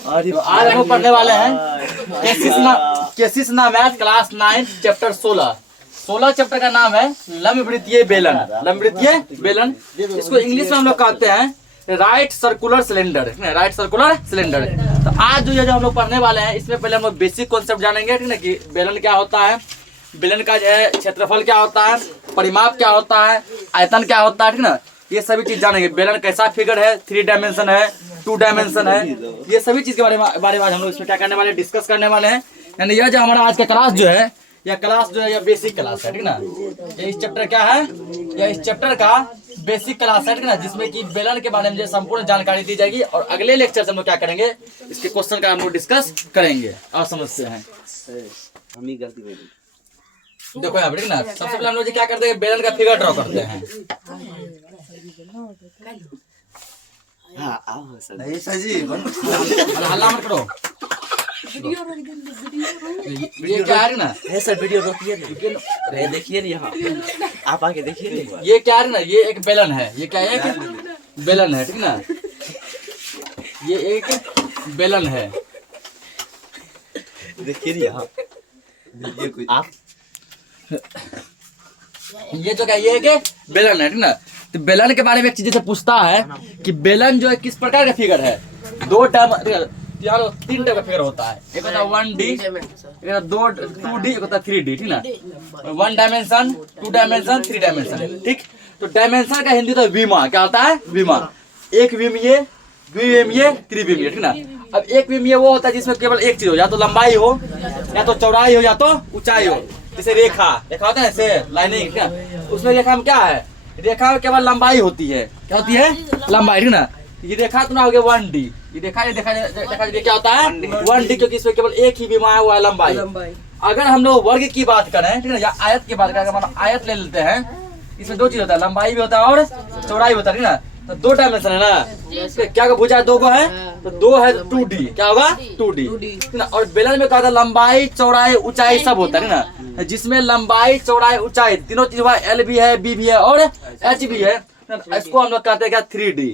तो आज हम लोग पढ़ने वाले हैं cases math class 9 chapter 16 chapter का नाम है लंबवृत्तीय बेलन। लंबवृत्तीय बेलन इसको इंग्लिश में हम लोग कहते हैं right circular cylinder. Right circular cylinder. तो आज जो हम लोग पढ़ने वाले हैं इसमें पहले हम लोग बेसिक कॉन्सेप्ट जानेंगे, ठीक है, कि बेलन क्या होता है, बेलन का जो है क्षेत्रफल क्या होता है, परिमाप क्या होता है, आयतन क्या होता है, ठीक ना, ये सभी चीज जानेंगे। बेलन कैसा फिगर है, 3 डायमेंशन है, 2 डायमेंशन है, ये सभी चीज के बारे में आज हम लोग इसमें क्या करने वाले, डिस्कस करने वाले हैं। यानी यह जो हमारा आज का क्लास जो है, यह क्लास जो है यह बेसिक क्लास है, ठीक ना। ये इस चैप्टर क्या है, यह इस चैप्टर का बेसिक क्लास है, ठीक ना, जिसमें कि बेलन के बारे में संपूर्ण जानकारी दी जाएगी। और अगले लेक्चर से हम लोग क्या करेंगे, इसके क्वेश्चन का हम लोग डिस्कस करेंगे और समझते हैं। देखो यहाँ पर, ठीक ना, सबसे पहले हम लोग क्या करते हैं, बेलन का फिगर ड्रॉ करते हैं। हल्ला मत करो। ये क्या है ना, है सर, वीडियो रोकिए ना, देखिए ना यहाँ, आप आके देखिए। ये क्या है ना, ये एक बेलन है, ये क्या है, एक बेलन है, ठीक ना, ये एक बेलन है, देखिए ना यहाँ, आप ये जो क्या, ये एक बेलन है, ठीक ना। तो बेलन के बारे में एक चीज से पूछता है कि बेलन जो है किस प्रकार का फिगर है। 2 3 टाइप का फिगर होता है। एक होता है 1D, एक होता है 2D, एक होता है 3D, ठीक ना। 1 डायमेंशन, 2 डायमेंशन, 3 डायमेंशन, ठीक। तो डायमेंशन का हिंदी तो विमा क्या होता है, विमा। एक विमीय, द्विविमीय, त्रिविमीय, ठीक ना। अब एक विमीय वो होता है जिसमें केवल एक चीज हो, या तो लंबाई हो, या तो चौड़ाई हो, या तो ऊंचाई हो। जैसे रेखा होता है, ऐसे लाइनिंग, ठीक ना। उसमें रेखा में क्या है, रेखा में केवल लंबाई होती है, क्या होती है, लंबाई, ठीक ना। ये रेखा तो ना हो गया 1D, ये देखा क्या होता है 1D, क्योंकि इसमें केवल एक ही विमा हुआ है, लंबाई। अगर हम लोग वर्ग की बात करें, ठीक है, या आयत की बात करें, मतलब आयत ले लेते हैं, इसमें 2 चीज होता है, लंबाई भी होता है और चौड़ाई होता है, ठीक ना। तो 2 डायमेंशन है ना, क्या भुजा है, 2 को है, तो 2 है 2D, क्या होगा 2D, ठीक ना। और बेलन में कहा था लंबाई चौड़ाई ऊंचाई सब होता है, ठीक ना, जिसमें लंबाई चौड़ाई ऊंचाई तीनों चीज हुआ, L भी है, B भी है और H भी है। इसको हम लोग कहते हैं क्या, 3D,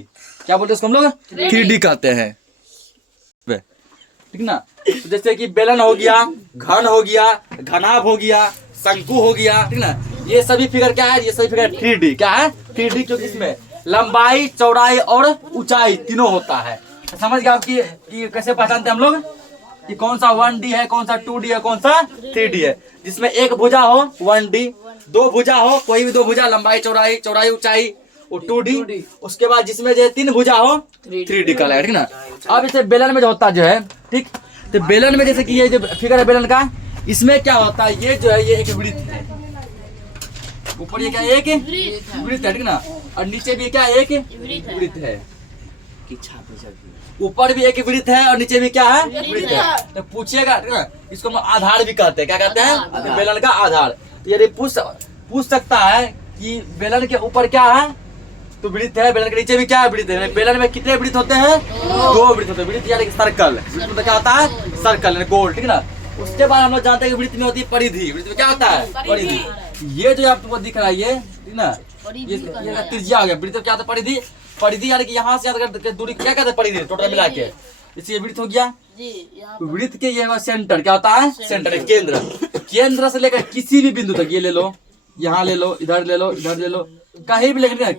क्या बोलते हैं इसको हम लोग, 3D कहते हैं, ठीक ना। तो जैसे कि बेलन हो गया, घन हो गया, घनाभ हो गया, शंकु हो गया, ठीक ना। ये सभी फिगर क्या है, ये सभी फिगर 3D, क्या है 3D, क्योंकि इसमें लंबाई चौड़ाई और ऊंचाई तीनों होता है। समझ गए आपकी कि कैसे पहचानते हैं हम लोग कि कौन सा 1D है, कौन सा 2D है, कौन सा 3D है। जिसमें एक भुजा हो 1D, 2 भुजा हो, कोई भी 2 भुजा, लंबाई चौड़ाई, चौड़ाई ऊंचाई, वो 2D। उसके बाद जिसमें जो है 3 भुजा हो 3D का लगेगा, ठीक ना। अब इसे बेलन में जो होता जो है, ठीक, तो बेलन में जैसे कि ये जो फिगर है बेलन का, इसमें क्या होता है, ये जो है ये एक वृत्त है, ऊपर ये क्या है, एक वृत्त है, ठीक ना, और नीचे भी क्या है, एक वृत्त है। ऊपर भी एक वृत्त है और नीचे भी क्या है, वृत्त है। तो पूछिएगा, ठीक ना, इसको हम आधार भी कहते हैं, क्या कहते हैं, बेलन का आधार। तो यदि पूछ सकता है कि बेलन के ऊपर क्या है, तो वृत्त है, बेलन के नीचे भी क्या है, वृत्त है। बेलन में कितने वृत्त होते हैं, 2 वृत्त होते हैं। वृत्त यानी सर्कल, वृत्त में क्या होता है, सर्कल गोल, ठीक ना। उसके बाद हम लोग जानते हैं कि वृत्त में होती है परिधि। वृत्त में क्या होता है, परिधि। ये जो आपको दिख रहा है, ये, ठीक ना, ये त्रिज्या हो गया। वृत्त में क्या होता है, परिधि। परिधि यानी कि यहाँ से दूरी क्या कहते हैं, परिधि, टोटल मिला के। इसलिए वृत्त हो गया। वृत्त के ये सेंटर क्या होता है, सेंटर है, केंद्र। केंद्र से लेकर किसी भी बिंदु तक, ये ले लो, यहाँ ले लो, इधर ले लो, इधर ले लो, कहीं भी, लेकिन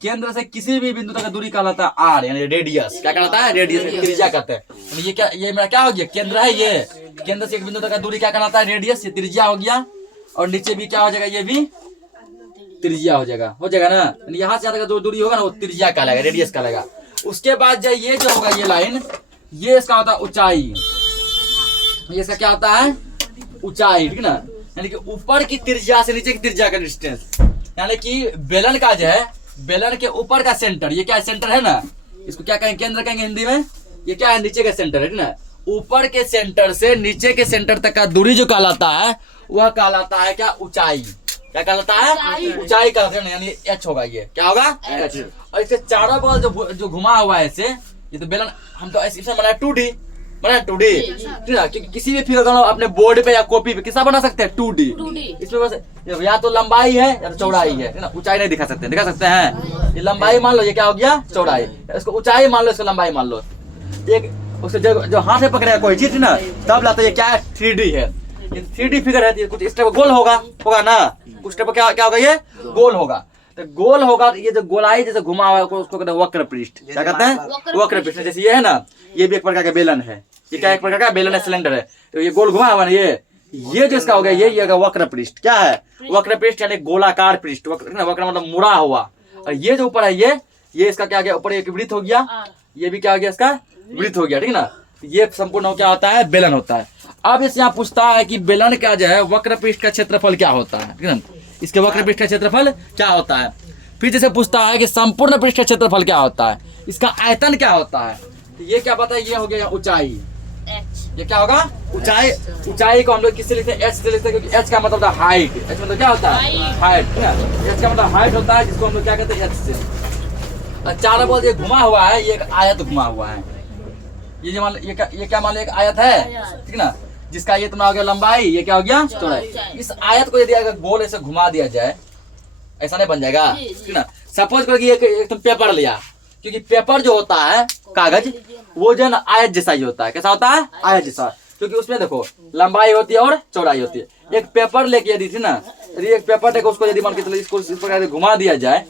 केंद्र से किसी भी बिंदु तक का दूरी कहलाता है R, यानी रेडियस। क्या कहलाता है, रेडियस, त्रिज्या कहते हैं। ये क्या, ये मेरा क्या हो गया, केंद्र है, ये केंद्र से एक बिंदु तक का दूरी क्या कहलाता है, रेडियस, ये त्रिज्या हो गया। और नीचे भी क्या हो जाएगा, ये भी त्रिज्या हो जाएगा ना। यहाँ से ज्यादा जो दूरी होगा ना, वो त्रिज्या कहलाएगा, रेडियस कहलाएगा। उसके बाद जो ये जो होगा, ये लाइन, ये इसका होता है ऊंचाई, ये इसका क्या होता है, ऊंचाई, ठीक ना। यानी कि ऊपर की त्रिज्या से नीचे की त्रिज्या का डिस्टेंस, यानी कि बेलन का जो है, बेलन के ऊपर का सेंटर, ये क्या सेंटर है ना, इसको क्या कहेंगे, केंद्र कहेंगे हिंदी में। ये क्या है, नीचे का सेंटर है, ठीक ना। ऊपर के सेंटर से नीचे के सेंटर तक का दूरी जो कहलाता है, वह कहलाता है क्या, ऊंचाई। क्या कहलाता है, ऊंचाई कहलाता है, यानी H होगा, ये क्या होगा, H। और इसके चारों बगल जो घुमा हुआ है ऐसे, ये तो बेलन हम तो ऐसे बनाया 2D, बना 2D, ठीक है। क्योंकि किसी भी फिगर को अपने बोर्ड पे या कॉपी पे किसा बना सकते हैं, 2D। इसमें बस या तो लंबाई है या तो चौड़ाई है ना। ऊंचाई नहीं दिखा सकते हैं। ये लंबाई मान लो, ये क्या हो गया, चौड़ाई। इसको ऊंचाई मान लो, इसको लंबाई मान लो। एक उससे जो हाथ में पकड़ेगा कोई चीज ना, तब लाता है ये क्या है, 3D है। ये 3D फिगर है, ये कुछ इस टाइप गोल होगा ना, कुछ टाइप क्या होगा, ये गोल होगा। तो गोल होगा, ये जो गोलाई जैसे घुमा हुआ है उसको कहते हैं वक्र पृष्ठ। क्या कहते हैं, वक्र पृष्ठ। जैसे ये है ना, ये भी एक प्रकार का बेलन है, ये क्या एक प्रकार का बेलन है, सिलेंडर है। तो ये गोल घुमा हुआ ना, ये जो इसका हो गया, ये वक्र पृष्ठ। क्या है, वक्र पृष्ठ यानी गोलाकार पृष्ठ। वक्र मतलब मुड़ा हुआ। और ये जो ऊपर है, ये इसका क्या गया, ऊपर एक वृत्त हो गया, ये भी क्या हो गया, इसका वृत्त हो गया, ठीक है ना। ये संपूर्ण क्या होता है, बेलन होता है। अब इस यहाँ पूछता है कि बेलन का जो है वक्र पृष्ठ का क्षेत्रफल क्या होता है, ठीक है ना। इसके वक्र पृष्ठ का क्षेत्रफल क्या होता है। फिर जैसे पूछता है कि संपूर्ण पृष्ठ का क्षेत्रफल क्या होता है, इसका आयतन क्या होता है। तो ये क्या पता है, ये हो गया ऊंचाई। ये क्या होगा, ऊंचाई। ऊंचाई को हम लोग किससे लिखते हैं, एच से लिखते हैं, क्योंकि एच का मतलब होता है हाइट। एच मतलब क्या होता है, हाइट। एच का मतलब हाइट होता है, जिसको हम लोग क्या कहते हैं, एच से। चारों बॉल ये घुमा हुआ है, ये एक आयत घुमा हुआ है। ये जो मान ये क्या मान लो, एक आयत है, ठीक ना, जिसका ये तुम्हारा हो गया लंबाई, ये क्या हो गया, चौड़ाई। इस आयत को यदि अगर गोल ऐसे घुमा दिया जाए, ऐसा नहीं बन जाएगा, ठीक ना। सपोज करो कि एक तुम पेपर लिया, क्योंकि पेपर जो होता है कागज, वो जो है ना आयत जैसा ही होता है। कैसा होता है, आयत जैसा। क्योंकि उसमें देखो लंबाई होती है और चौड़ाई होती है। एक पेपर लेके यदि थी ना, यदि एक पेपर लेके उसको यदि मान के चलो इसको इस प्रकार से घुमा दिया जाए,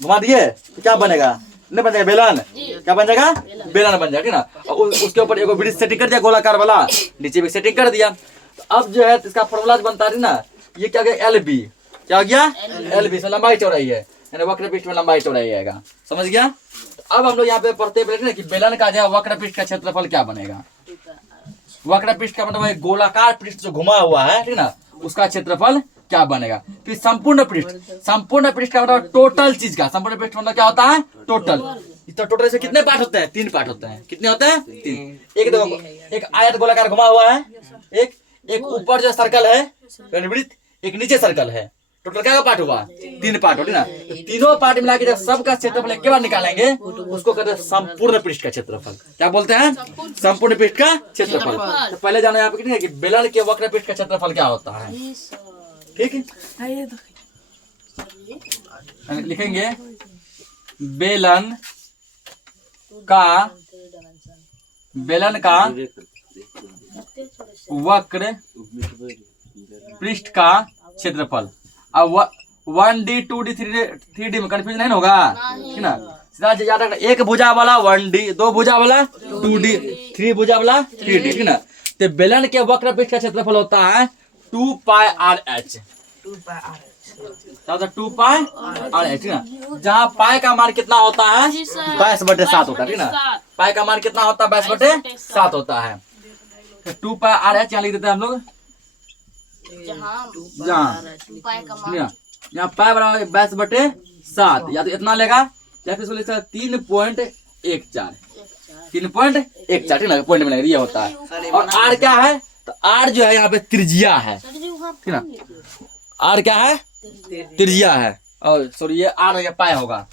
घुमा दिए तो क्या बनेगा, नहीं बन जाएगा बेलन। क्या बन जाएगा, बेलन बन जाएगा, ठीक ना। और उसके ऊपर एक ब्रिज सेटिंग कर दिया गोलाकार वाला, नीचे भी सेटिंग कर दिया। तो अब जो है इसका फॉर्मूला बनता है ना, ये क्या गया, LB। क्या हो गया, LB से लंबाई चौड़ाई है, यानी वक्र पृष्ठ में लंबाई चौड़ाई आएगा। समझ गया। तो अब हम लोग यहाँ पे पढ़ते हैं कि बेलन का जो है वक्र पृष्ठ का क्षेत्रफल क्या बनेगा। वक्र पृष्ठ का मतलब गोलाकार पृष्ठ जो घुमा हुआ है, ठीक ना, उसका क्षेत्रफल क्या बनेगा। फिर संपूर्ण पृष्ठ, संपूर्ण पृष्ठ का मतलब टोटल चीज का, संपूर्ण पृष्ठ मतलब क्या होता है, टोटल। तो टोटल से कितने पार्ट होते हैं, 3 पार्ट होते हैं। कितने होते हैं, 3। एक देखो, एक आयत गोलाकार घुमा हुआ है, एक ऊपर जो सर्कल है वृत्त, एक नीचे सर्कल है। टोटल क्या पार्ट हुआ, 3 पार्ट होते ना। तो तीनों पार्ट मिला के जब सबका क्षेत्रफल एक बार निकालेंगे, उसको कहते हैं संपूर्ण पृष्ठ का क्षेत्रफल। क्या बोलते हैं, संपूर्ण पृष्ठ का क्षेत्रफल। तो पहले जाना यहाँ पे कि बेलन के वक्र पृष्ठ का क्षेत्रफल क्या होता है, ठीक है। लिखेंगे बेलन का वक्र पृष्ठ का क्षेत्रफल। अब 1D 2D 3D में कंफ्यूजन नहीं होगा, ठीक ना। सीधा याद रखना, एक भुजा वाला 1D, 2 भुजा वाला 2D, 3 भुजा वाला 3D, ठीक ना। तो बेलन के वक्र पृष्ठ का क्षेत्रफल होता है 2 पाई RH। 2 पाई RH, ठीक ना। जहाँ पाई का मान कितना होता है, 22/7 होता है, ठीक ना। पाई का मान कितना होता है, 22/7 होता है। तो 2 पाई RH यहाँ लिख देते हैं हम लोग, यहाँ पाई बराबर 22/7, या तो इतना लेगा, या फिर इसको लिख सकते 3.14, 3.14, ठीक ना, पॉइंट में ये होता है। और R क्या है, तो R जो है यहाँ पे त्रिज्या है, ठीक ना। R क्या है, त्रिज्या है। और सॉरी ये R हो गया, पाई होगा,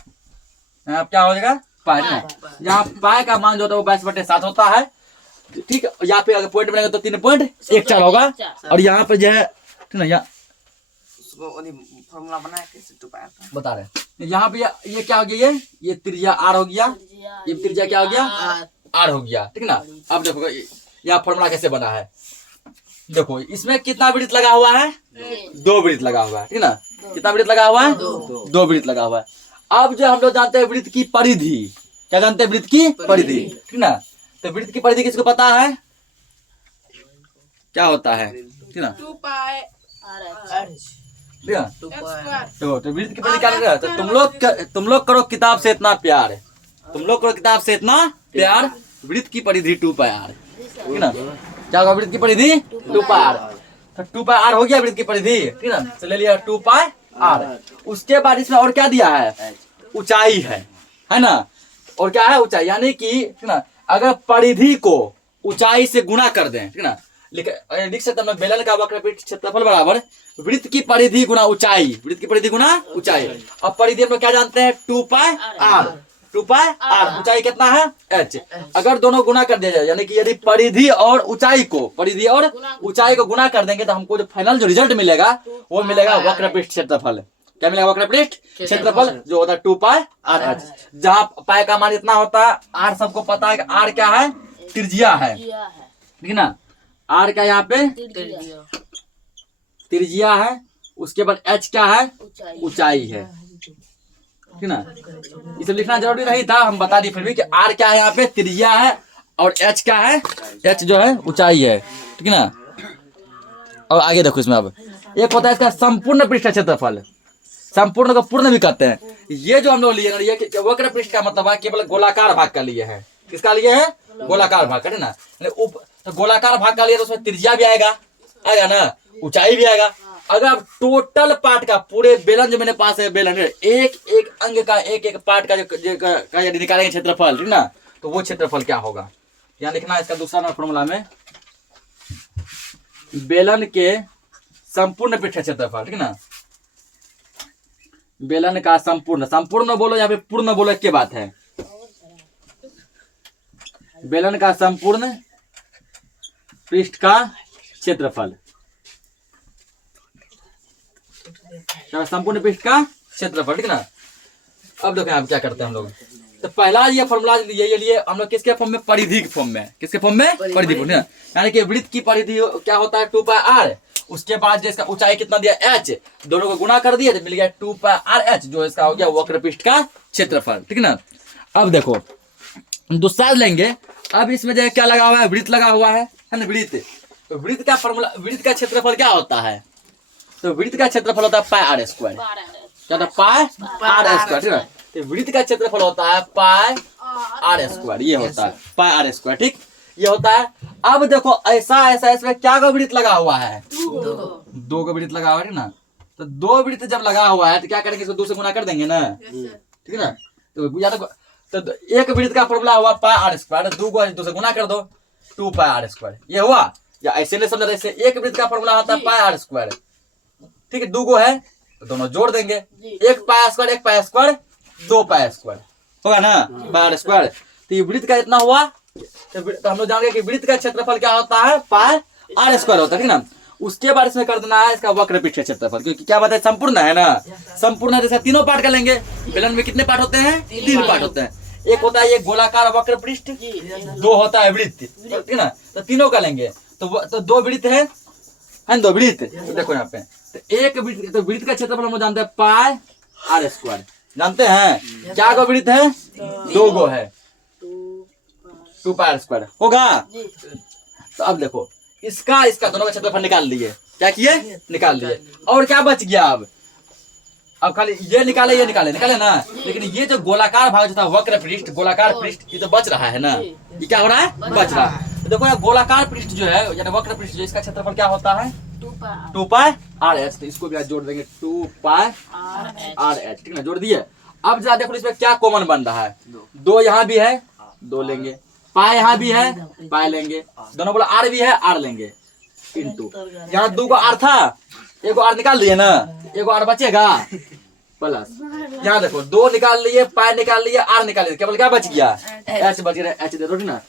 यहाँ क्या हो जाएगा, पाई ना। यहाँ पाई का मान जो होता है वो 22/7 होता है, ठीक है। यहाँ पे अगर पॉइंट बनेगा तो 3.14 होगा। और यहाँ पे जो है, ठीक ना, यहाँ बता रहे, यहाँ पे ये क्या हो गया, ये त्रिज्या R हो गया, ये त्रिज्या क्या हो गया, R हो गया, ठीक ना। अब देखो यहाँ फॉर्मूला कैसे बना है, देखो इसमें कितना वृत्त लगा हुआ है, 2 वृत्त लगा हुआ है, ठीक ना। कितना वृत्त लगा हुआ है, 2 वृत्त लगा हुआ है। अब जो हम लोग जानते हैं वृत्त की परिधि, क्या जानते हैं, वृत्त की परिधि, ठीक ना। तो वृत्त की परिधि किसको पता है, क्या होता है, ठीक ना। तो वृत्त की परिधि क्या है, तो तुम लोग करो किताब से इतना प्यार, तुम लोग करो किताब से इतना प्यार, वृत्त की परिधि 2 पाई R, ठीक ना। क्या होगा, वृत्त की परिधि 2 पाई R। तो 2 पाई R हो गया वृत्त की परिधि, ठीक ना। तो ले लिया 2 पाई R। उसके बाद इसमें और क्या दिया है, ऊंचाई है ना। और क्या है, ऊंचाई, यानी कि, ठीक ना, अगर परिधि को ऊंचाई से गुणा कर दें, ठीक ना, लिख सकते हैं बेलन का वक्र पृष्ठ क्षेत्रफल बराबर वृत्त की परिधि गुना ऊंचाई, वृत्त की परिधि गुना ऊंचाई। अब परिधि हम क्या जानते हैं, 2 पाई R, 2 पाई R। ऊंचाई कितना है, H। अगर दोनों गुना कर दिया जाए, यानी कि यदि परिधि और ऊंचाई को गुना कर देंगे, तो हमको जो फाइनल जो रिजल्ट मिलेगा वो मिलेगा वक्र पृष्ठ क्षेत्रफल। क्या मिलेगा वक्र पृष्ठ क्षेत्रफल जो होता है 2 पाई आर एच। जहाँ पाई का मान इतना होता है, आर सबको पता है कि आर क्या है, त्रिज्या है, ठीक है ना। आर क्या यहाँ पे त्रिज्या है, उसके बाद एच क्या है, ऊंचाई है, ठीक है ना। ये सब लिखना जरूरी नहीं था, हम बता दिए फिर भी कि आर क्या है यहाँ पे त्रिज्या है और एच क्या है, एच जो है ऊंचाई है, ठीक है ना। और आगे देखो इसमें अब एक होता है इसका संपूर्ण पृष्ठ क्षेत्रफल, संपूर्ण को पूर्ण भी कहते हैं। ये जो हम लोग लिए ना, ये वक्र पृष्ठ का मतलब है केवल गोलाकार भाग का लिए है। किसका लिए है, गोलाकार भाग का, है ना। तो गोलाकार भाग का लिए तो उसमें त्रिज्या भी आएगा ना, ऊंचाई भी आएगा। अगर आप टोटल पार्ट का पूरे बेलन जो मेरे पास है बेलन एक एक अंग का एक एक पार्ट का यदि निकालेंगे क्षेत्रफल, ठीक ना, तो वो क्षेत्रफल क्या होगा, यहाँ लिखना है इसका दूसरा फॉर्मूला में बेलन के संपूर्ण पृष्ठ क्षेत्रफल, ठीक ना। बेलन का संपूर्ण, संपूर्ण बोलो या फिर पूर्ण बोलो एक बात है। बेलन का संपूर्ण पृष्ठ का क्षेत्रफल, संपूर्ण पृष्ठ का क्षेत्रफल, ठीक ना। अब देखो आप क्या करते हैं हम लोग, तो पहला ये फॉर्मूला ये लिए हम लोग किसके फॉर्म में, परिधि के फॉर्म में, किसके फॉर्म में, परिधि फॉर्म, यानी कि वृत्त की परिधि क्या होता है 2 पाई आर, उसके बाद जो इसका ऊंचाई कितना दिया एच, दोनों को गुणा कर दिया तो मिल गया 2 पाई आर एच, जो इसका हो गया वक्र पृष्ठ का क्षेत्रफल, ठीक ना। अब देखो दूसरा लेंगे, अब इसमें जो क्या लगा हुआ है, वृत्त लगा हुआ है ना, वृत्त। तो वृत्त का फॉर्मूला, वृत्त का क्षेत्रफल क्या होता है, तो वृत्त का क्षेत्रफल होता है पाई आर स्क्वायर, क्या होता है पाई आर स्क्वायर, ठीक है। तो वृत्त का क्षेत्रफल होता है पाई आर स्क्वायर, ये होता है पाई आर स्क्वायर, ठीक, ये होता है। अब देखो ऐसा इसमें क्या का वृत्त लगा हुआ है, 2 का वृत्त लगा हुआ है ना। तो 2 वृत्त जब लगा हुआ है तो क्या करेंगे, इसको 2 से गुना कर देंगे ना, ठीक है ना। तो या तो एक वृत्त का फॉर्मूला हुआ पाई आर स्क्वायर, 2 को 2 से गुना कर दो 2 पाई आर स्क्वायर, ये हुआ। या ऐसे ले समझ, ऐसे एक वृत्त का फॉर्मूला होता है पाई आर स्क्वायर, ठीक है, 2 को है तो दोनों जोड़ देंगे, एक पाई स्क्वायर 2 पाई स्क्वायर होगा ना, पाई आर स्क्वायर। तो ये वृत्त का इतना हुआ, तो हम लोग जान गए कि वृत्त का क्षेत्रफल क्या होता है, पाई आर स्क्वायर होता है, ठीक ना। उसके बाद इसमें कर देना है इसका वक्र पृष्ठ क्षेत्रफल, क्योंकि क्या बात है संपूर्ण है ना, संपूर्ण है, जैसे तीनों पार्ट का लेंगे। बेलन में कितने पार्ट होते हैं, 3 पार्ट होते हैं। एक होता है ये गोलाकार वक्र पृष्ठ, 2 होता है वृत्त, ठीक ना। तो तीनों का लेंगे तो 2 वृत्त है 2 वृत्त, देखो यहाँ पे। तो एक वृत्त, तो वृत्त का क्षेत्रफल हम जानते हैं पाई आर स्क्वायर, जानते हैं क्या गो वृत्त है, 2 गो है, 2 पाई आर स्क्वायर होगा। तो अब देखो इसका दोनों का क्षेत्रफल निकाल लिए, क्या किए, निकाल लिए। और क्या बच गया, अब खाली ये निकाले ना, लेकिन ये जो गोलाकार भाग जो था वक्र पृष्ठ, गोलाकार पृष्ठ, ये तो बच रहा है ना, ये क्या हो रहा है, बच रहा है। तो देखो यहाँ गोलाकार पृष्ठ जो है यानी वक्र पृष्ठ जो, इसका क्षेत्रफल क्या होता है 2 पाई आर एच, तो इसको भी आज जोड़ देंगे 2 पाई आर एच, ठीक ना, जोड़ दिए। अब जरा देखो इसमें क्या कॉमन बन रहा है, 2 यहाँ भी है 2 लेंगे, पाई यहाँ भी है पाई लेंगे, दोनों बोला आर भी है आर लेंगे, इंटू यहाँ 2 को आर था, एक आर निकाल दिए ना, एक आर बचेगा प्लस, यहाँ देखो 2 निकाल लिए, पाई निकाल लिए, आर निकाल लिए, केवल क्या बच गया, एच बच गया, एच दे दो ना।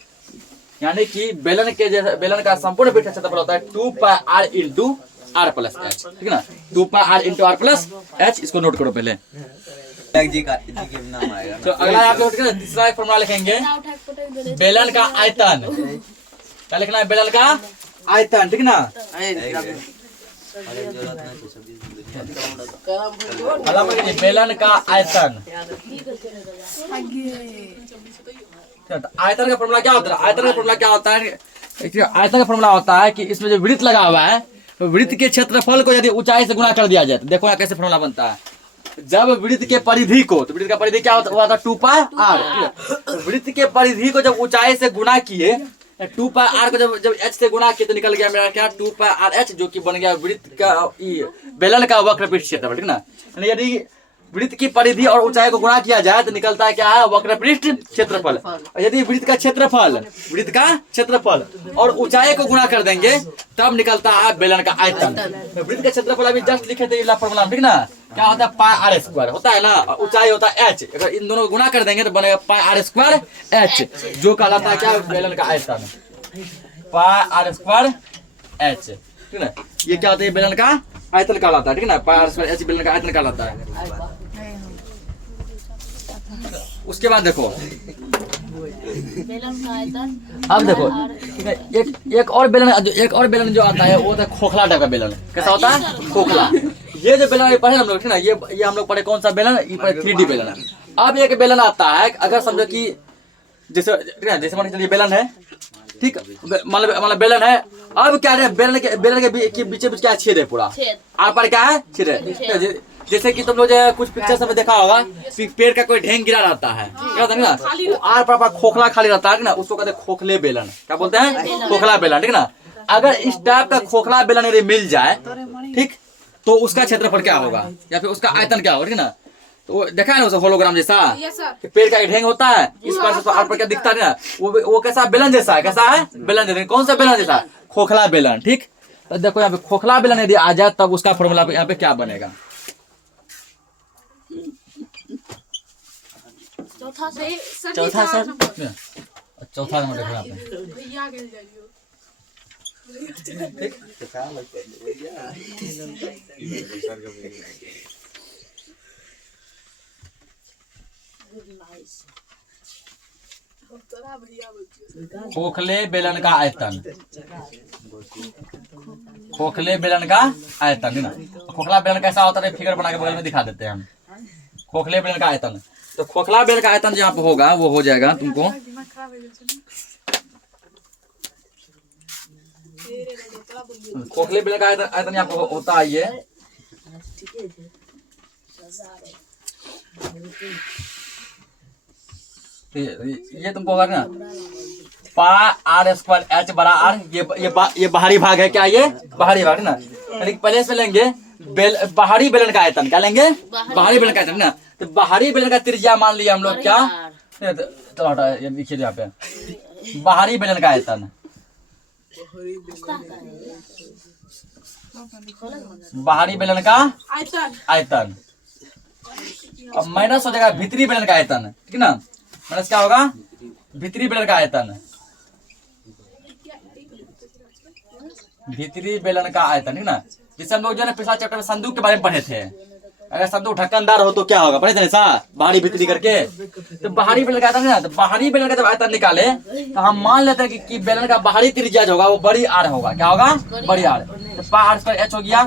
यानी कि बेलन के जैसे बेलन का संपूर्ण पृष्ठ क्षेत्रफल होता है 2 pi r into r plus h, ठीक है ना, 2 pi r into r plus h, इसको नोट करो पहले। जी के नाम आएगा। तो अगला आप लोग तीसरा एक फॉर्मूला लिखेंगे, बेलन का आयतन, क्या लिखना है, बेलन का आयतन, ठीक ना। बेलन का आयतन, आयतन का फॉर्मूला क्या होता है, आयतन का फॉर्मूला क्या होता है, आयतन का फॉर्मूला होता है कि इसमें जो वृत्त लगा हुआ है, तो वृत्त के क्षेत्रफल को यदि ऊंचाई से गुणा कर दिया जाए, तो देखो यहाँ कैसे फॉर्मूला बनता है। जब वृत्त के परिधि को, तो वृत्त का परिधि क्या हुआ था 2 पाई आर, वृत्त के परिधि को जब ऊंचाई से गुणा किए, 2 पाई आर को जब एच से गुणा किए तो निकल गया मेरा क्या 2 पाई आर एच, जो कि बन गया वृत्त का बेलन का वक्र पृष्ठ क्षेत्रफल, ठीक ना। यदि वृत्त की परिधि और ऊंचाई को गुणा किया जाए तो निकलता है क्या है, वक्र पृष्ठ क्षेत्रफल। और यदि वृत्त का क्षेत्रफल और ऊंचाई को गुणा कर देंगे तब निकलता है बेलन का आयतन। वृत्त का क्षेत्रफल अभी जस्ट लिखे थे फॉर्मूला, ठीक ना, क्या होता है पाई आर स्क्वायर होता है ना, ऊंचाई होता है एच, अगर इन दोनों को गुणा कर देंगे तो बनेगा पाई आर स्क्वायर एच, जो कहलाता है क्या, बेलन का आयतन, पाई आर स्क्वायर एच, ठीक ना। ये क्या होता है बेलन का आयतन कहलाता है, ठीक है ना, पाई r स्क्वायर h बेलन का आयतन कहलाता है। उसके बाद देखो बेलन का आयतन, अब देखो ठीक है, एक और बेलन जो आता है वो होता है खोखला टाइप का बेलन। कैसा होता है? खोखला। ये जो बेलन पढ़े हम लोग, ठीक है ना, ये हम लोग पढ़े कौन सा बेलन, ये पढ़े 3D बेलन है। अब एक बेलन आता है, अगर समझो कि जैसे ठीक है, जैसे मान के चलिए बेलन है, ठीक, मतलब बेलन है। अब क्या है, बेलन के बीच क्या छेद है, पूरा छेद, आर पर क्या है, छेद है। जैसे कि तुम लोग जो है कुछ पिक्चर में देखा होगा, पेड़ का कोई ढेंग गिरा रहता है, क्या होता है ना, वो आर पर खोखला खाली रहता है ना, उसको कहते हैं खोखले बेलन। क्या बोलते हैं? खोखला बेलन, ठीक है ना। अगर इस टाइप का खोखला बेलन यदि मिल जाए, ठीक, तो उसका क्षेत्रफल क्या होगा या फिर उसका आयतन क्या होगा, ठीक है ना। तो देखा है ना उसे होलोग्राम जैसा पेड़ का ढेंग होता है, इस पर से आर पर क्या दिखता है ना, वो कैसा बेलन जैसा है। कैसा है? बेलन जैसा। कौन सा बेलन जैसा? खोखला बेलन, ठीक। तो देखो यहाँ पे खोखला बेलन यदि आ जाए तब उसका फॉर्मूला यहाँ पे क्या बनेगा? चौथा से चौथा नंबर देखो यहाँ पे, खोखले बेलन का आयतन, खोखले बेलन का आयतन, है ना। खोखला बेलन कैसा होता है, फिगर बना के बगल में दिखा देते हैं हम। खोखले बेलन का आयतन, तो खोखला बेलन का आयतन जहाँ पे होगा वो हो जाएगा तुमको, खोखले बेलन का आयतन यहाँ पे होता है ये तुमको होगा ना, पाई r स्क्वायर h बड़ा r। ये बाहरी भाग है, क्या ये बाहरी भाग है ना। यानी पहले से लेंगे बाहरी बेलन का आयतन, क्या लेंगे? बाहरी बेलन का आयतन ना। तो बाहरी बेलन का त्रिज्या मान लिया हम लोग, क्या, चलो हटा, ये लिखिए यहाँ पे, बाहरी बेलन का आयतन, बाहरी बेलन का आयतन। अब माइनस हो जाएगा भीतरी बेलन का आयतन, ठीक है ना। माइनस क्या होगा? भीतरी बेलन का आयतन, भीतरी बेलन का आयतन, ठीक ना। जिसे हम लोग जो है ना पिछला चैप्टर में संदूक के बारे में पढ़े थे। अगर संदूक ढक्कनदार हो तो क्या होगा, पढ़े थे ऐसा, बाहरी भीतरी करके। तो बाहरी बेलन का आयतन है ना, तो बाहरी बेलन का जब आयतन निकाले तो हम मान लेते हैं कि बेलन का बाहरी त्रिज्या जो होगा वो बड़ी आर होगा। क्या होगा? बड़ी आर। तो पाई r स्क्वायर h हो गया,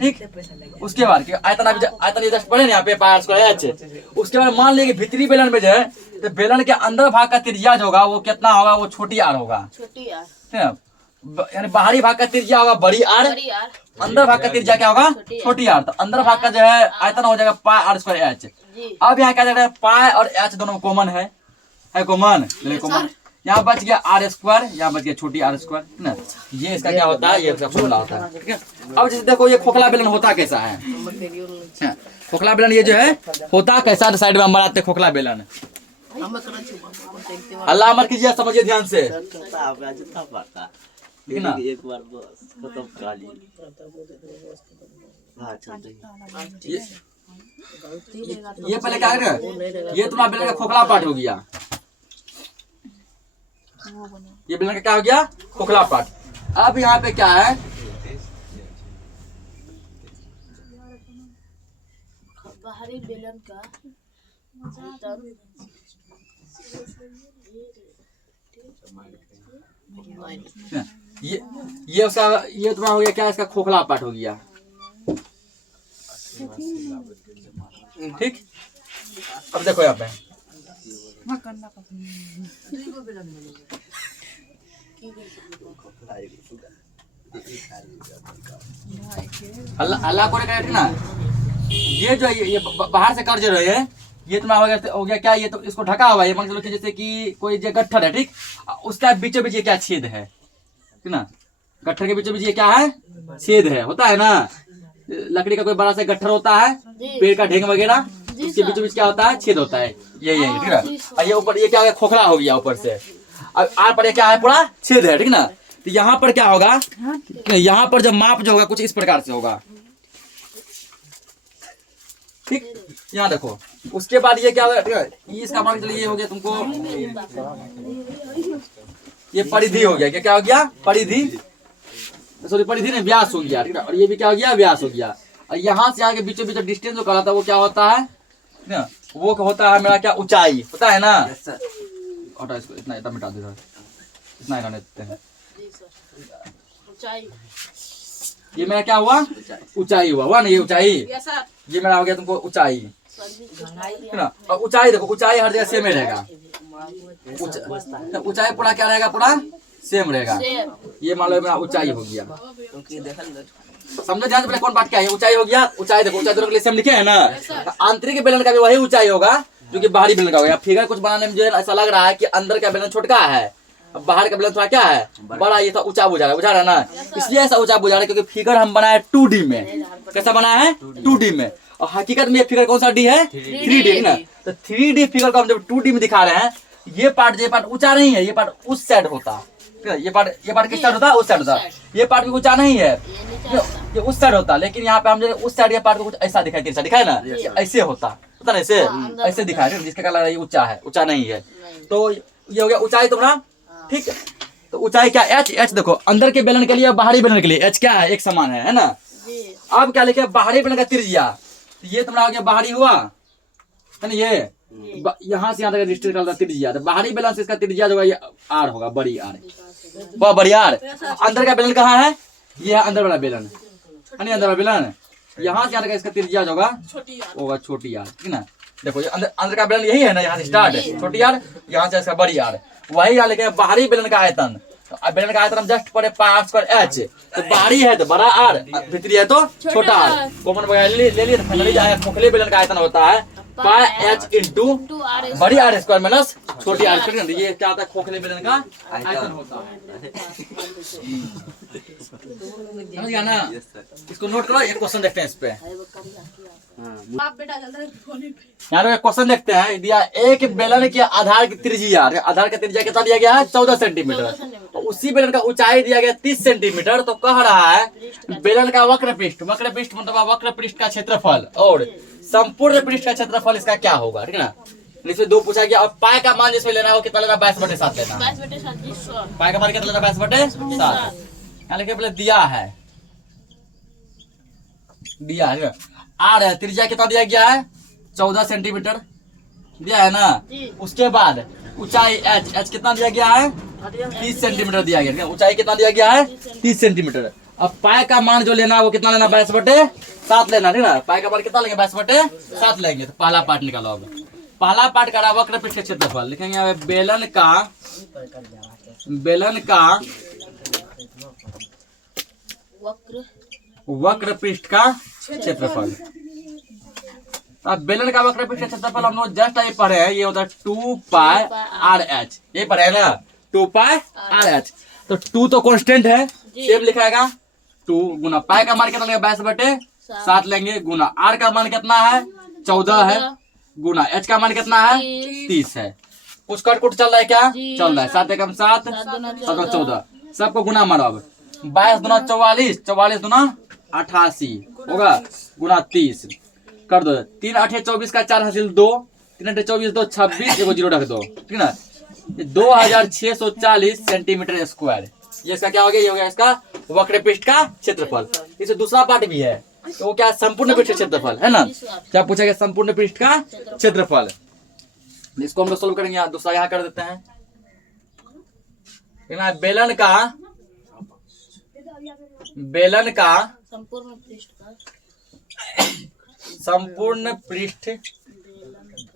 ठीक। उसके बाद आयतन ये जस्ट पढ़े ना यहाँ पे, पाई r स्क्वायर h। उसके बाद मान लिया कि भीतरी बेलन में जो है, तो बेलन के अंदर भाग का त्रिज्या जो होगा वो कितना होगा, वो छोटी आर होगा, छोटी आर, ठीक है। यानी बाहरी भाग का त्रिज्या होगा बड़ी आर, अंदर भाग का त्रिज्या क्या होगा? छोटी आर। तो अंदर भाग का जो है आयतन हो जाएगा पाई r स्क्वायर h। अब यहाँ क्या जाएगा, पाई और h दोनों कॉमन है कॉमन, कॉमन। यहाँ बच गया r स्क्वायर, यहाँ बच गया छोटी r स्क्वायर, ना। ये इसका क्या होता है, ये इसका फॉर्मूला होता है, ठीक है। अब जैसे देखो ये खोखला बेलन होता कैसा है, खोखला बेलन ये जो है होता कैसा, साइड में हम बनाते खोखला बेलन। अल्लाह मत कीजिए, समझिए ध्यान से, ठीक है ना। एक बार बस खत्म काली। ये पहले क्या करेगा, ये तुम्हारा बेलन का खोखला पार्ट हो गया, ये बेलन का क्या हो गया, खोखला पार्ट। अब यहाँ पे क्या है, बाहरी बेलन का ये उसका, ये तुम्हारा हो गया क्या, इसका खोखला पार्ट हो गया, ठीक। अब देखो यहाँ पे अल्लाह को ना, ये जो ये बाहर से कर जो रहे हैं, ये तुम्हारा हो गया क्या, ये तो इसको ढका हुआ है। मान लो कि जैसे कि कोई जो गट्ठर है, ठीक, उसका बीचों बीच ये क्या छेद है, ठीक ना। गट्ठर के बीचों बीच ये क्या है, छेद है, होता है ना। लकड़ी का कोई बड़ा सा गट्ठर होता है, पेड़ का ढेंग वगैरह, उसके बीचों बीच क्या होता है, छेद होता है, ये ठीक है। और ये ऊपर ये क्या हो गया, खोखला हो गया ऊपर से। अब आर पर क्या है, पूरा छेद है, ठीक ना। तो यहाँ पर क्या होगा, यहाँ पर जब माप जो होगा कुछ इस प्रकार से होगा, ठीक। यहाँ देखो, उसके बाद ये क्या होगा, ठीक है, इसका मान चलिए ये हो गया तुमको, ये परिधि हो गया, क्या क्या हो गया, परिधि। सॉरी परिधि नहीं व्यास हो गया, ठीक है। और ये भी क्या हो गया, व्यास हो गया। और यहाँ से आगे बीचों बीच डिस्टेंस जो कहलाता है वो क्या होता है ना, वो होता है मेरा क्या, ऊंचाई, पता है ना। हटा इसको, इतना इतना मिटा दे सर, इतना हटा देते हैं। ऊंचाई ये मेरा क्या हुआ, ऊंचाई हुआ ना, ये ऊंचाई, ये मेरा हो गया तुमको ऊंचाई, ठीक ना। और ऊंचाई देखो, ऊंचाई हर जगह सेम ही रहेगा, ऊंचाई पूरा क्या रहेगा, पूरा सेम रहेगा। ये मान लो मेरा ऊंचाई हो गया, समझो ध्यान से पहले कौन बात क्या है। ऊंचाई हो गया, ऊंचाई देखो, ऊंचाई दोनों के लिए सेम लिखे है ना। आंतरिक बेलन का भी वही ऊंचाई होगा जो कि बाहरी बेलन का होगा। फिगर कुछ बनाने में मुझे ऐसा लग रहा है कि अंदर का बेलन छोटका है, बाहर का बेलन थोड़ा क्या है, बड़ा। ये तो ऊंचा बुझा रहा है ना, इसलिए ऐसा ऊंचा बुझा रहा है क्योंकि फिगर हम बनाए 2D में। कैसा बना है, 2D में। और हकीकत में ये फिगर कौन सा डी है, 3D ना। तो 3D फिगर को हम जब 2D में दिखा रहे हैं, ये पार्ट ऊंचा नहीं है, ये पार्ट उस साइड होता, ये पार्ट किस साइड होता है, उस साइड होता। ये पार्ट भी ऊंचा नहीं है, ये उस साइड होता। लेकिन यहाँ पे हम जो उस साइड ये पार्ट को कुछ ऐसा दिखाई, कैसा दिखाए ना, ऐसे होता, पता ना, ऐसे ऐसे दिखाया, जिसके कारण ये ऊंचा है, ऊंचा नहीं है। तो ये हो गया ऊंचाई तुम्हारा, ठीक है। तो ऊंचाई क्या, एच देखो, अंदर के बेलन के लिए बाहरी बेलन के लिए एच क्या है, एक समान है ना। अब क्या लिखे, बाहरी बेलन का त्रिज्या, ये तुम्हारा हो गया बाहरी हुआ है ना, ये यहाँ से यहाँ तक डिस्टेंस का त्रिज्या। तो बाहरी बेलन से इसका त्रिज्या जो है ये आर होगा, बड़ी आर, वह बड़ी आर। अंदर का बेलन कहाँ है, ये है अंदर वाला बेलन, है अंदर वाला बेलन। यहाँ से यहाँ तक इसका त्रिज्या जो होगा छोटी आर, ठीक ना। देखो ये अंदर का बेलन यही है ना, यहाँ से स्टार्ट है छोटी आर, यहाँ से इसका बड़ी आर, वही यार। लेकिन बाहरी बेलन का आयतन, तो बेलन का आयतन हम जस्ट पढ़े पाई स्क्वायर एच। तो बाहरी है तो बड़ा आर, भीतरी है तो छोटा आर। कॉमन वगैरह ले लिए, फाइनली खोखले बेलन का आयतन होता है पाई एच इंटू बड़ी आर स्क्वायर माइनस छोटी आर स्क्वायर। ये क्या होता है, खोखले बेलन का आयतन होता है, समझ गया ना। इसको नोट करो, एक क्वेश्चन देखते हैं इस पे। यहाँ पे क्वेश्चन देखते हैं, दिया एक बेलन के आधार की त्रिज्या, आधार का त्रिज्या कितना दिया गया है, 14 सेंटीमीटर। उसी बेलन का ऊंचाई दिया गया 30 सेंटीमीटर। तो कह रहा है बेलन का वक्र पृष्ठ मतलब वक्र पृष्ठ का क्षेत्रफल और संपूर्ण पृष्ठ का क्षेत्रफल इसका क्या होगा, ठीक है ना। इसमें दो पूछा गया। और पाई का मान जिसमें लेना हो कितना लेना, 22/7 लेना। पाई का मान कितना लेना, 22/7। यहाँ लिखे पहले दिया है आर है, त्रिज्या कितना दिया गया है, 14 सेंटीमीटर दिया है ना। उसके बाद ऊंचाई एच कितना दिया गया है, 30 सेंटीमीटर दिया गया। ऊंचाई कितना दिया गया है, 30 सेंटीमीटर। अब पाई का मान जो लेना है वो कितना लेना, 22/7 लेना, ठीक ना। पाई का मान कितना लेंगे, 22/7 लेंगे। तो पहला पार्ट निकालो। अब पहला पार्ट का वक्र पृष्ठ क्षेत्रफल लिखेंगे, बेलन का वक्र पृष्ठ का क्षेत्रफल। अब बेलन का वक्र पृष्ठ का क्षेत्रफल हम लोग जस्ट ये पढ़े हैं, ये होता है 2 पाई आर एच, ये पढ़े है ना, 2 पाई आर एच। तो 2 तो कांस्टेंट है, सेम लिखाएगा। 2 गुना पाई का मान कितना लेंगे, 22/7 लेंगे, गुना आर का मान कितना है, 14 है, गुना एच का मान कितना है, 30 है। कुछ कट चल रहा है क्या, चल रहा है। 7 एकम 7, 7 14, सबको गुना मारो। अब 22 दूना 44, 44 दूना 88 होगा, गुना 30 कर दो। 3 8 24 का 4 हासिल 2, 3 8 24 2 26, एगो जीरो रख दो, ठीक ना। 2640 सेंटीमीटर स्क्वायर, ये इसका क्या हो गया, ये हो गया इसका वक्र पृष्ठ का क्षेत्रफल। इसे दूसरा पार्ट भी है, तो वो क्या, संपूर्ण पृष्ठ क्षेत्रफल है ना। क्या पूछा गया, संपूर्ण पृष्ठ का क्षेत्रफल। इसको हम लोग सोल्व करेंगे। दूसरा यहाँ कर देते हैं, बेलन का संपूर्ण पृष्ठ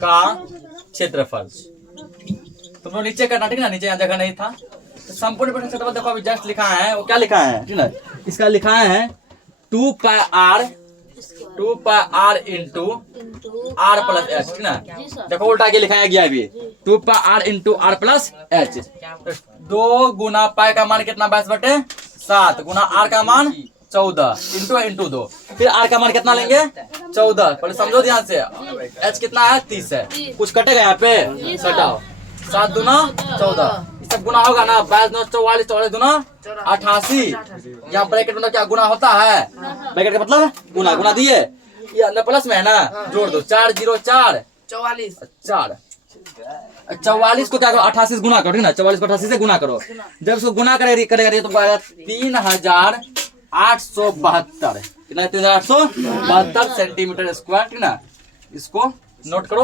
का क्षेत्रफल। तुम लोग नीचे करना, ठीक ना, नीचे यहाँ जगह नहीं था। तो संपूर्ण पृष्ठ क्षेत्रफल देखो अभी जस्ट लिखा है, वो क्या लिखा है, ठीक ना, इसका लिखा है 2 pi r into r plus h, ठीक ना। देखो उल्टा के लिखाया गया अभी, 2 pi r into r plus h. 2 गुना पाई का मान कितना, 22/7, गुना आर का मान 14 इंटू 2, फिर आर का मान कितना लेंगे, 14। पहले समझो ध्यान से, एच कितना है, 30 है। कुछ कटेगा यहाँ पे, घटाओ। 7 दूना 14, सब गुना होगा ना। 22 दूना 44, 44 दूना 88। यहाँ ब्रैकेट मतलब क्या गुना होता है, ब्रैकेट का मतलब गुना दिए, ये अंदर प्लस में है ना, जोड़ दो। 4 0 4 44 को क्या करो, 88 से गुना करो, ठीक ना। 44 को 88 से गुना करो। जब इसको गुना करेगा तो 3000 3872 कितना 3872 सेंटीमीटर स्क्वायर, ठीक ना। इसको नोट करो।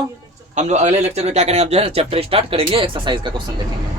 हम लोग अगले लेक्चर में क्या करेंगे, अब जो है चैप्टर स्टार्ट करेंगे, एक्सरसाइज का क्वेश्चन देखेंगे।